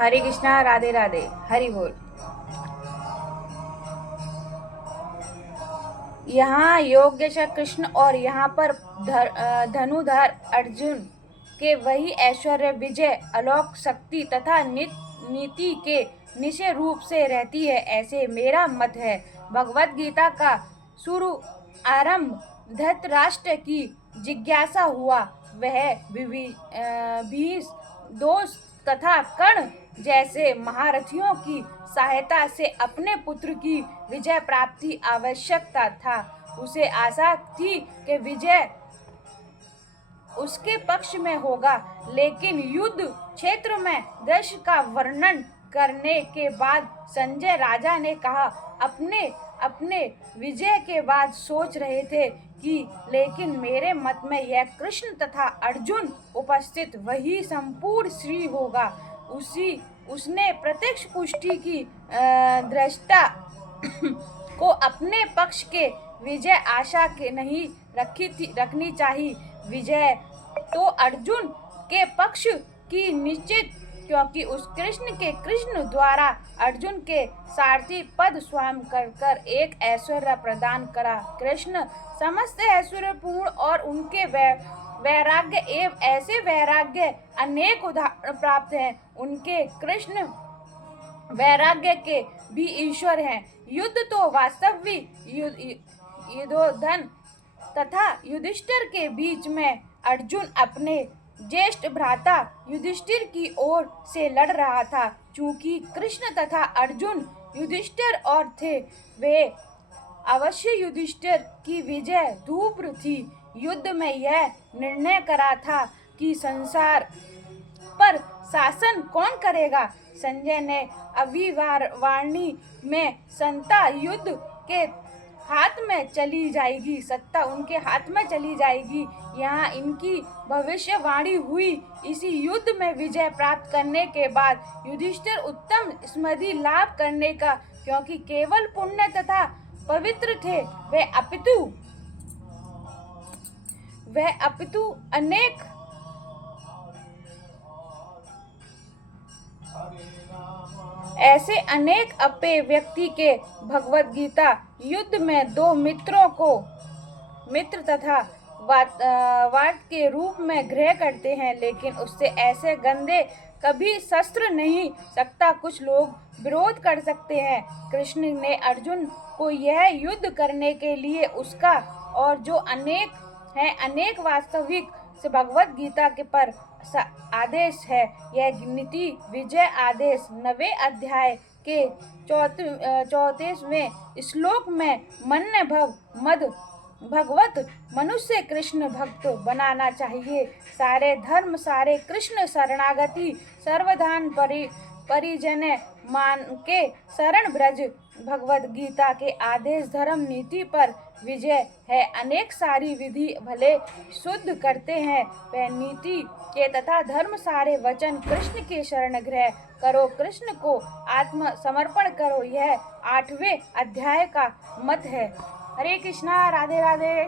हरे कृष्णा, राधे राधे, हरि बोल। यहाँ योगेश कृष्ण और यहाँ पर धनुधर अर्जुन के वही ऐश्वर्य, विजय, अलौकिक शक्ति तथा नीति के निश्चय रूप से रहती है, ऐसे मेरा मत है। भगवत गीता का शुरू आरंभ धृतराष्ट्र की जिज्ञासा हुआ। वह भीष, दोस्त तथा कर्ण जैसे महारथियों की सहायता से अपने पुत्र की विजय प्राप्ति आवश्यकता था। उसे आशा थी कि विजय उसके पक्ष में होगा, लेकिन युद्ध क्षेत्र में दृश्य का वर्णन करने के बाद संजय राजा ने कहा, अपने अपने विजय के बाद सोच रहे थे कि लेकिन मेरे मत में यह कृष्ण तथा अर्जुन उपस्थित वही संपूर्ण श्री होगा। उसने प्रत्यक्ष पुष्टि की दृष्टा को अपने पक्ष के विजय आशा के नहीं रखनी चाहिए। विजय तो अर्जुन के पक्ष की निश्चित, क्योंकि उस कृष्ण द्वारा अर्जुन के सारथी पद स्वयं कर एक ऐश्वर्य प्रदान करा। कृष्ण समस्त ऐश्वर्य पूर्ण और उनके वैराग्य एवं ऐसे वैराग्य अनेक उदाहरण प्राप्त हैं। उनके कृष्ण वैराग्य के भी ईश्वर हैं। युद्ध तो वास्तविक युद्धोधन तथा युधिष्ठिर के बीच में अर्जुन अपने ज्येष्ठ भ्राता युधिष्ठिर की ओर से लड़ रहा था। चूंकि कृष्ण तथा अर्जुन युधिष्ठिर और थे, वे अवश्य युधिष्ठिर की विजय ध्रुव थी। युद्ध में यह निर्णय करा था कि संसार पर शासन कौन करेगा। संजय ने अभिवारणी में सत्ता युद्ध के हाथ में चली जाएगी, सत्ता उनके हाथ में चली जाएगी। यहाँ इनकी भविष्यवाणी हुई। इसी युद्ध में विजय प्राप्त करने के बाद युधिष्ठिर उत्तम स्मृति लाभ करने का, क्योंकि केवल पुण्य तथा पवित्र थे, वह अपितु अनेक ऐसे अनेक अपे व्यक्ति के भगवत गीता युद्ध में दो मित्रों को मित्र तथा वार्त के रूप में ग्रह करते हैं, लेकिन उससे ऐसे गंदे कभी शस्त्र नहीं सकता। कुछ लोग विरोध कर सकते हैं। कृष्ण ने अर्जुन को यह युद्ध करने के लिए उसका और जो अनेक वास्तविक से भगवत गीता के पर आदेश है। यह नीति विजय आदेश 9वें अध्याय के 34वें श्लोक में मन्य मद भगवत मनुष्य कृष्ण भक्त बनाना चाहिए। सारे धर्म सारे कृष्ण शरणागति सर्वधान परिजन मान के शरण ब्रज। भगवत गीता के आदेश धर्म नीति पर विजय है। अनेक सारी विधि भले शुद्ध करते हैं, वह नीति के तथा धर्म सारे वचन कृष्ण के शरण ग्रह करो, कृष्ण को आत्म समर्पण करो। यह 8वें अध्याय का मत है। हरे कृष्णा, राधे राधे।